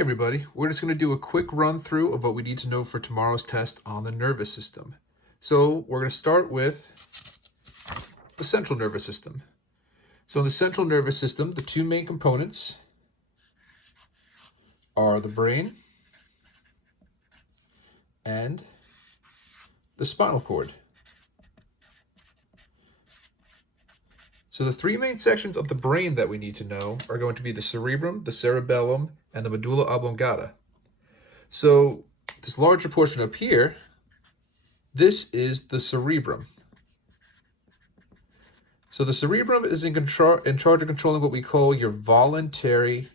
Hey everybody, we're just going to do a quick run through of what we need to know for tomorrow's test on the nervous system. So we're going to start with the central nervous system. So in the central nervous system, the two main components are the brain and the spinal cord. So the three main sections of the brain that we need to know are going to be the cerebrum, the cerebellum, and the medulla oblongata. So this larger portion up here, this is the cerebrum. So the cerebrum is in charge of controlling what we call your voluntary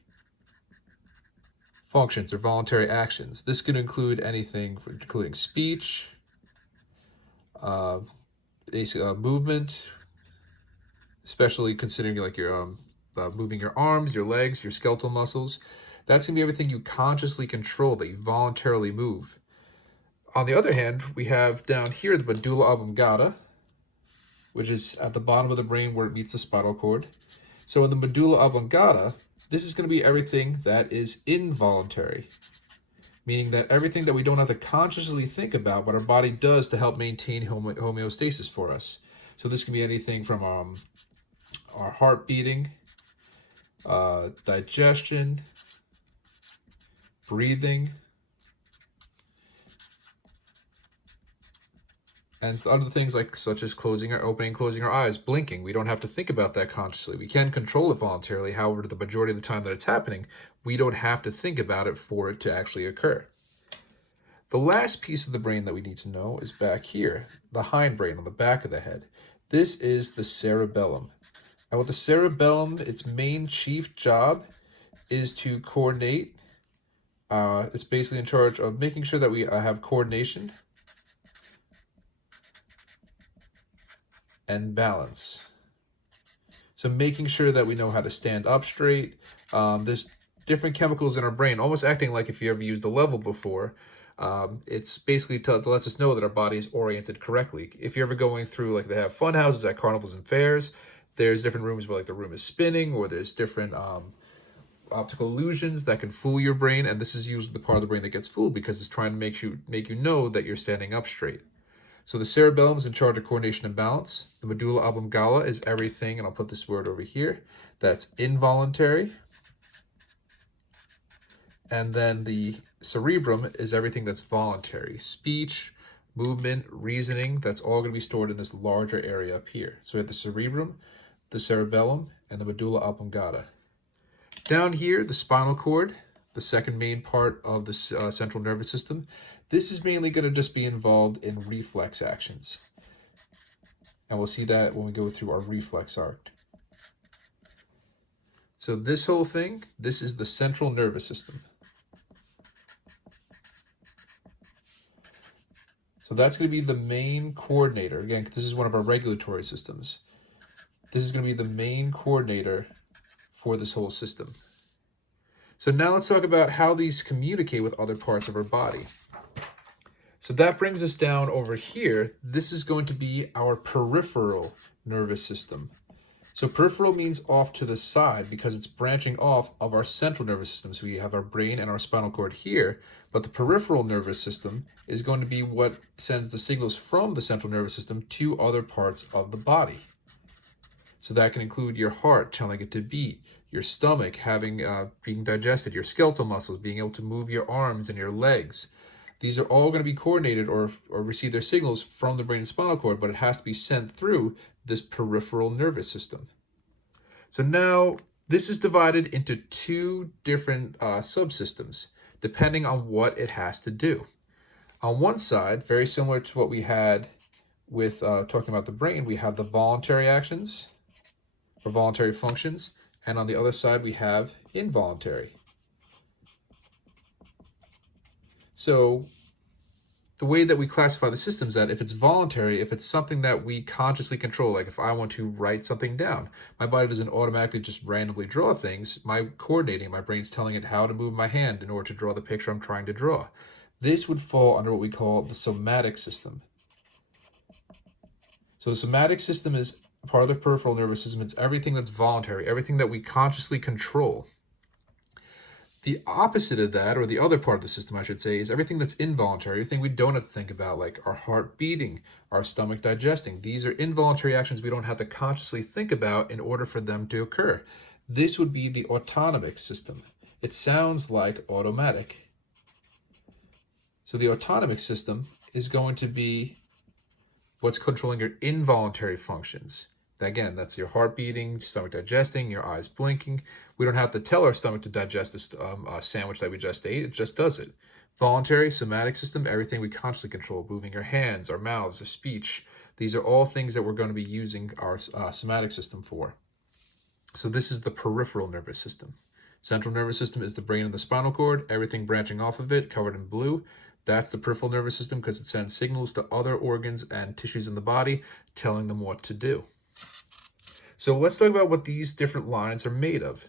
functions or voluntary actions. This can include anything including speech, movement, especially considering like your moving your arms, your legs, your skeletal muscles. That's going to be everything you consciously control, that you voluntarily move. On the other hand, we have down here the medulla oblongata, which is at the bottom of the brain where it meets the spinal cord. So in the medulla oblongata, this is going to be everything that is involuntary, meaning that everything that we don't have to consciously think about, what our body does to help maintain homeostasis for us. So this can be anything from our heart beating, digestion, breathing, and other things such as opening, closing our eyes, blinking. We don't have to think about that consciously. We can control it voluntarily. However, the majority of the time that it's happening, we don't have to think about it for it to actually occur. The last piece of the brain that we need to know is back here, the hindbrain on the back of the head. This is the cerebellum. And with the cerebellum, its main chief job is to coordinate. It's basically in charge of making sure that we have coordination and balance. So making sure that we know how to stand up straight. There's different chemicals in our brain, almost acting like if you ever used a level before. It's basically to let us know that our body is oriented correctly. If you're ever going through, like they have fun houses at carnivals and fairs, there's different rooms where like the room is spinning, or there's different optical illusions that can fool your brain, and this is usually the part of the brain that gets fooled because it's trying to make you know that you're standing up straight. So the cerebellum is in charge of coordination and balance. The medulla oblongata is everything, and I'll put this word over here, that's involuntary. And then the cerebrum is everything that's voluntary. Speech, movement, reasoning, that's all going to be stored in this larger area up here. So we have the cerebrum, the cerebellum, and the medulla oblongata. Down here, the spinal cord, the second main part of the central nervous system. This is mainly going to just be involved in reflex actions. And we'll see that when we go through our reflex arc. So this whole thing, this is the central nervous system. So that's going to be the main coordinator. Again, this is one of our regulatory systems. This is going to be the main coordinator for this whole system. So now let's talk about how these communicate with other parts of our body. So that brings us down over here. This is going to be our peripheral nervous system. So peripheral means off to the side because it's branching off of our central nervous system. So we have our brain and our spinal cord here, but the peripheral nervous system is going to be what sends the signals from the central nervous system to other parts of the body. So that can include your heart telling it to beat, your stomach being digested, your skeletal muscles being able to move your arms and your legs. These are all going to be coordinated or receive their signals from the brain and spinal cord, but it has to be sent through this peripheral nervous system. So now this is divided into two different subsystems, depending on what it has to do. On one side, very similar to what we had with talking about the brain, we have the voluntary actions or voluntary functions, and on the other side, we have involuntary. So the way that we classify the system is that if it's voluntary, if it's something that we consciously control, like if I want to write something down, my body doesn't automatically just randomly draw things. My brain's telling it how to move my hand in order to draw the picture I'm trying to draw. This would fall under what we call the somatic system. So the somatic system is part of the peripheral nervous system. It's everything that's voluntary, everything that we consciously control. The opposite of that, or the other part of the system, I should say, is everything that's involuntary, everything we don't have to think about, like our heart beating, our stomach digesting. These are involuntary actions we don't have to consciously think about in order for them to occur. This would be the autonomic system. It sounds like automatic. So the autonomic system is going to be what's controlling your involuntary functions. Again, that's your heart beating, stomach digesting, your eyes blinking. We don't have to tell our stomach to digest this sandwich that we just ate. It just does it. Voluntary, somatic system, everything we consciously control, moving your hands, our mouths, our speech. These are all things that we're going to be using our somatic system for. So this is the peripheral nervous system. Central nervous system is the brain and the spinal cord, everything branching off of it, covered in blue. That's the peripheral nervous system because it sends signals to other organs and tissues in the body, telling them what to do. So let's talk about what these different lines are made of.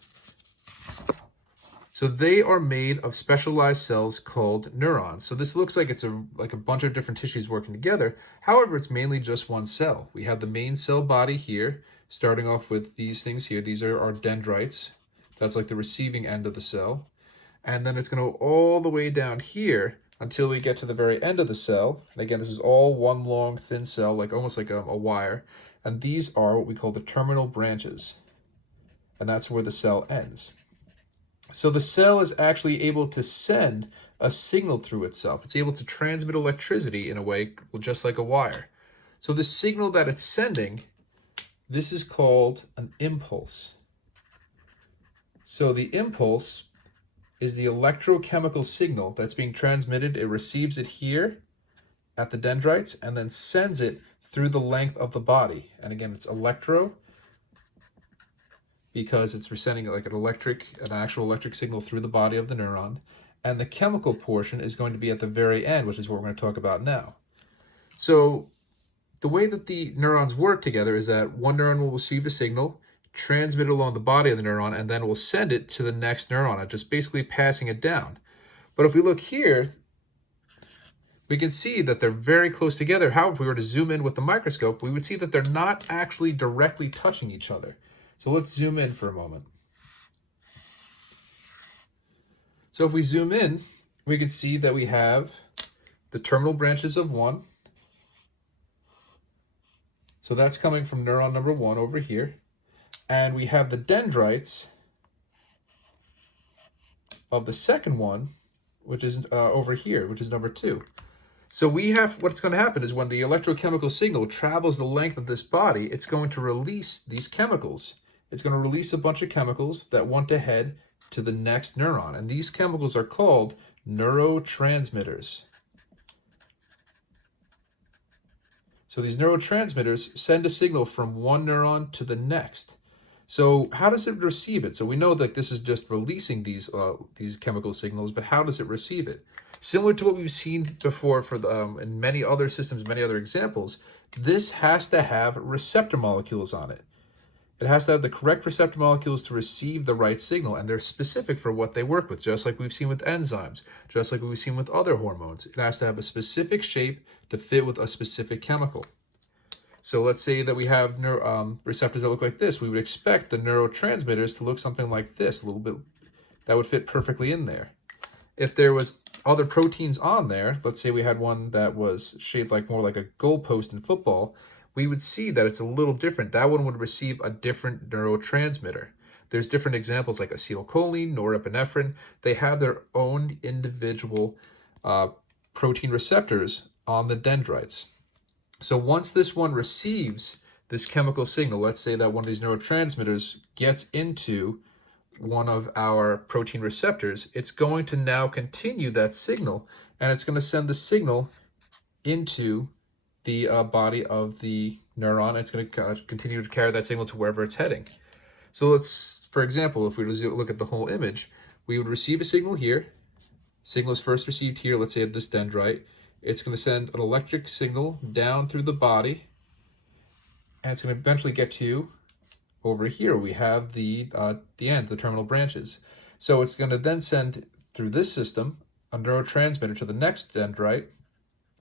So they are made of specialized cells called neurons. So this looks like it's like a bunch of different tissues working together. However, it's mainly just one cell. We have the main cell body here, starting off with these things here. These are our dendrites. That's like the receiving end of the cell. And then it's going to go all the way down here until we get to the very end of the cell. And again, this is all one long thin cell, like almost like a wire. And these are what we call the terminal branches. And that's where the cell ends. So the cell is actually able to send a signal through itself. It's able to transmit electricity in a way just like a wire. So the signal that it's sending, this is called an impulse. So the impulse is the electrochemical signal that's being transmitted. It receives it here at the dendrites and then sends it through the length of the body. And again, it's electro because it's sending like an actual electric signal through the body of the neuron. And the chemical portion is going to be at the very end, which is what we're going to talk about now. So the way that the neurons work together is that one neuron will receive a signal, transmit it along the body of the neuron, and then it will send it to the next neuron, just basically passing it down. But if we look here, we can see that they're very close together. However, if we were to zoom in with the microscope, we would see that they're not actually directly touching each other. So let's zoom in for a moment. So if we zoom in, we can see that we have the terminal branches of one. So that's coming from neuron number 1 over here. And we have the dendrites of the second one, which is over here, which is number 2. So we have, what's going to happen is when the electrochemical signal travels the length of this body, it's going to release these chemicals. It's going to release a bunch of chemicals that want to head to the next neuron. And these chemicals are called neurotransmitters. So these neurotransmitters send a signal from one neuron to the next. So how does it receive it? So we know that this is just releasing these chemical signals, but how does it receive it? Similar to what we've seen before in many other systems, many other examples, this has to have receptor molecules on it. It has to have the correct receptor molecules to receive the right signal, and they're specific for what they work with, just like we've seen with enzymes, just like we've seen with other hormones. It has to have a specific shape to fit with a specific chemical. So let's say that we have receptors that look like this. We would expect the neurotransmitters to look something like this, a little bit, that would fit perfectly in there. If there was other proteins on there, let's say we had one that was shaped like more like a goalpost in football, we would see that it's a little different. That one would receive a different neurotransmitter. There's different examples like acetylcholine, norepinephrine. They have their own individual protein receptors on the dendrites. So once this one receives this chemical signal, let's say that one of these neurotransmitters gets into one of our protein receptors, it's going to now continue that signal, and it's going to send the signal into the body of the neuron. It's going to continue to carry that signal to wherever it's heading. So let's, for example, if we look at the whole image, we would receive a signal here. Signal is first received here, let's say at this dendrite. It's going to send an electric signal down through the body, and it's going to eventually get to over here. We have the end, the terminal branches. So it's going to then send through this system a neurotransmitter to the next dendrite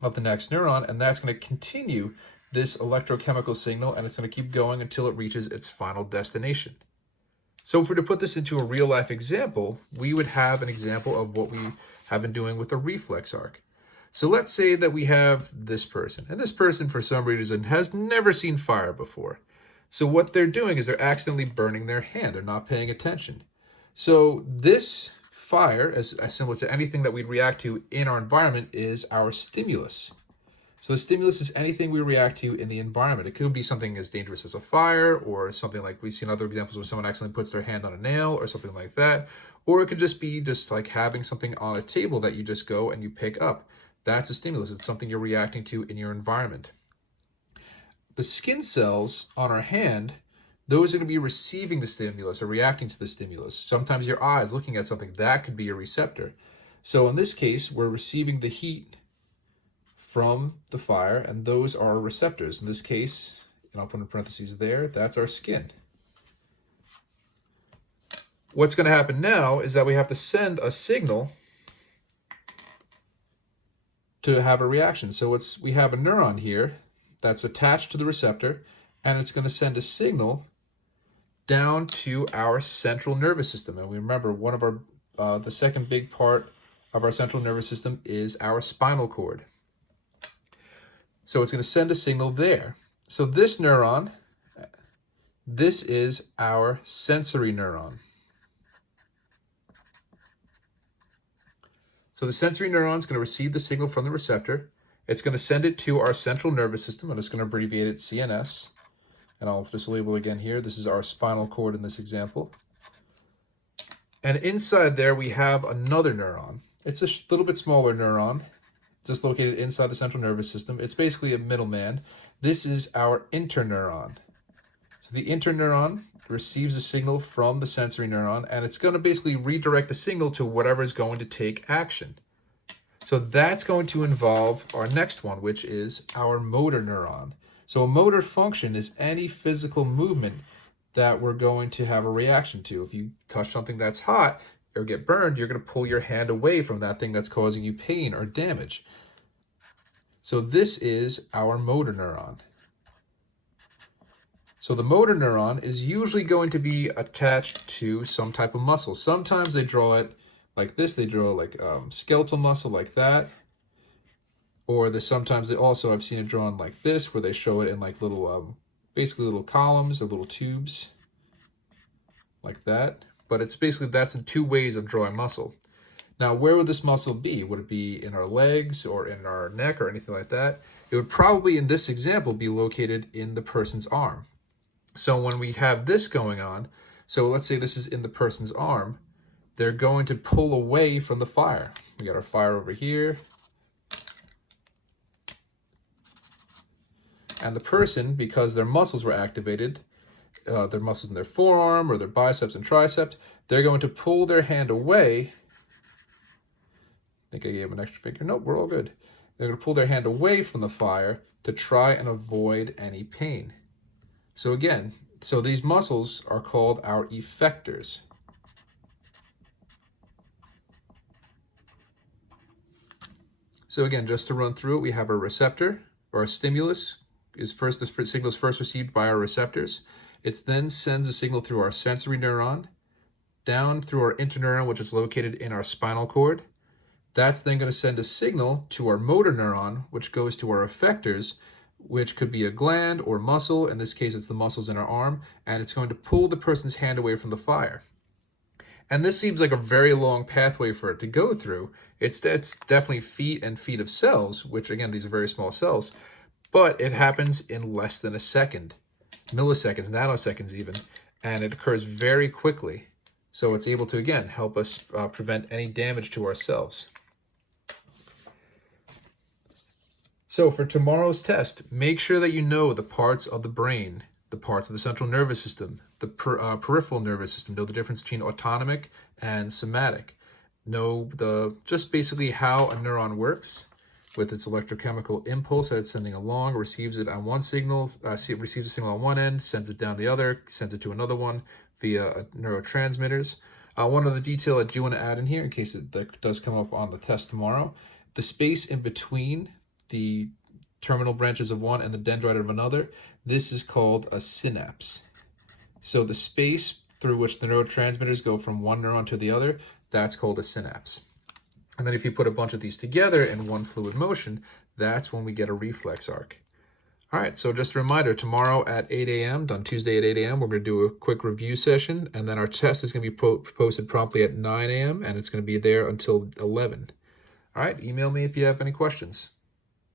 of the next neuron, and that's going to continue this electrochemical signal, and it's going to keep going until it reaches its final destination. So if we were to put this into a real life example, we would have an example of what we have been doing with a reflex arc. So let's say that we have this person, and this person for some reason has never seen fire before. So what they're doing is they're accidentally burning their hand. They're not paying attention. So this fire, as similar to anything that we'd react to in our environment, is our stimulus. So the stimulus is anything we react to in the environment. It could be something as dangerous as a fire, or something like we've seen other examples where someone accidentally puts their hand on a nail or something like that. Or it could just be just like having something on a table that you just go and you pick up. That's a stimulus. It's something you're reacting to in your environment. The skin cells on our hand, those are going to be receiving the stimulus or reacting to the stimulus. Sometimes your eyes looking at something, that could be a receptor. So in this case, we're receiving the heat from the fire, and those are receptors. In this case, and I'll put in parentheses there, that's our skin. What's going to happen now is that we have to send a signal to have a reaction. So we have a neuron here that's attached to the receptor, and it's going to send a signal down to our central nervous system. And we remember one of our the second big part of our central nervous system is our spinal cord. So it's going to send a signal there. So this neuron, this is our sensory neuron. So the sensory neuron is going to receive the signal from the receptor. It's going to send it to our central nervous system. I'm just going to abbreviate it CNS. And I'll just label again here. This is our spinal cord in this example. And inside there we have another neuron. It's a little bit smaller neuron. Just located inside the central nervous system. It's basically a middleman. This is our interneuron. So the interneuron receives a signal from the sensory neuron, and it's going to basically redirect the signal to whatever is going to take action. So that's going to involve our next one, which is our motor neuron. So a motor function is any physical movement that we're going to have a reaction to. If you touch something that's hot or get burned, you're going to pull your hand away from that thing that's causing you pain or damage. So this is our motor neuron. So the motor neuron is usually going to be attached to some type of muscle. Sometimes they draw it like this. They draw like skeletal muscle like that. Or sometimes they also, I've seen it drawn like this, where they show it in like little, basically little columns or little tubes like that. But it's basically, that's in two ways of drawing muscle. Now, where would this muscle be? Would it be in our legs or in our neck or anything like that? It would probably, in this example, be located in the person's arm. So when we have this going on, so let's say this is in the person's arm, they're going to pull away from the fire. We got our fire over here. And the person, because their muscles were activated, their muscles in their forearm or their biceps and triceps, they're going to pull their hand away. I think I gave an extra finger. Nope, we're all good. They're going to pull their hand away from the fire to try and avoid any pain. So again, so these muscles are called our effectors. So again, just to run through it, we have a receptor or a stimulus. The signal is first received by our receptors. It then sends a signal through our sensory neuron, down through our interneuron, which is located in our spinal cord. That's then going to send a signal to our motor neuron, which goes to our effectors, which could be a gland or muscle. In this case, it's the muscles in our arm, and it's going to pull the person's hand away from the fire. And this seems like a very long pathway for it to go through. It's definitely feet and feet of cells, which again, these are very small cells, but it happens in less than a second, milliseconds, nanoseconds even, and it occurs very quickly. So it's able to, again, help us prevent any damage to ourselves. So for tomorrow's test, make sure that you know the parts of the brain, the parts of the central nervous system, the peripheral nervous system, know the difference between autonomic and somatic. Know just basically how a neuron works with its electrochemical impulse that it's sending along, receives it on one signal, receives a signal on one end, sends it down the other, sends it to another one via neurotransmitters. One other detail I do want to add in here, in case that does come up on the test tomorrow, the space in between the terminal branches of one and the dendrite of another, this is called a synapse. So the space through which the neurotransmitters go from one neuron to the other, that's called a synapse. And then if you put a bunch of these together in one fluid motion, that's when we get a reflex arc. All right, so just a reminder, tomorrow at 8 a.m., on Tuesday at 8 a.m., we're going to do a quick review session, and then our test is going to be posted promptly at 9 a.m., and it's going to be there until 11. All right, email me if you have any questions.